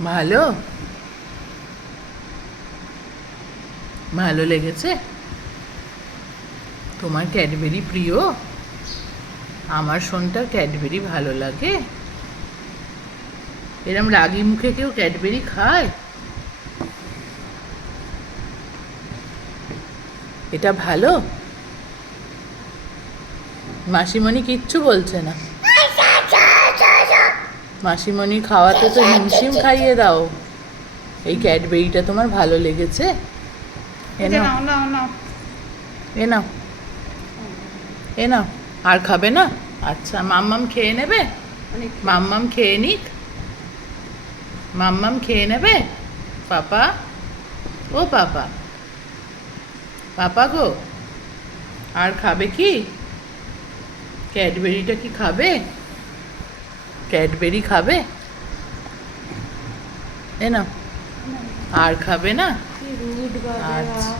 ভালো ভালো লেগেছে? তোমার ক্যাডবেরি প্রিয়? আমার সোনটার ক্যাডবেরি ভালো লাগে? এরম রাগি মুখে কেউ ক্যাডবেরি খায়? এটা ভালো? মাসিমণি কিচ্ছু বলছে না। মাসিমণি খাওয়াতে তো হিমশিম খাইয়ে দাও। এই ক্যাডবেরিটা তোমার ভালো লেগেছে? এ নাও, এ নাও, এ নাও। আর খাবে না? আচ্ছা, মাম্মাম খেয়ে নেবে? মাম্মাম খেয়ে নিক। মাম্মাম খেয়ে নেবে? পাপা, ও পাপা, পাপা গো, আর খাবে কি? ক্যাডবেরিটা কি খাবে? ক্যাডবেরি খাবে? এ নাও। আর খাবে না? আচ্ছা।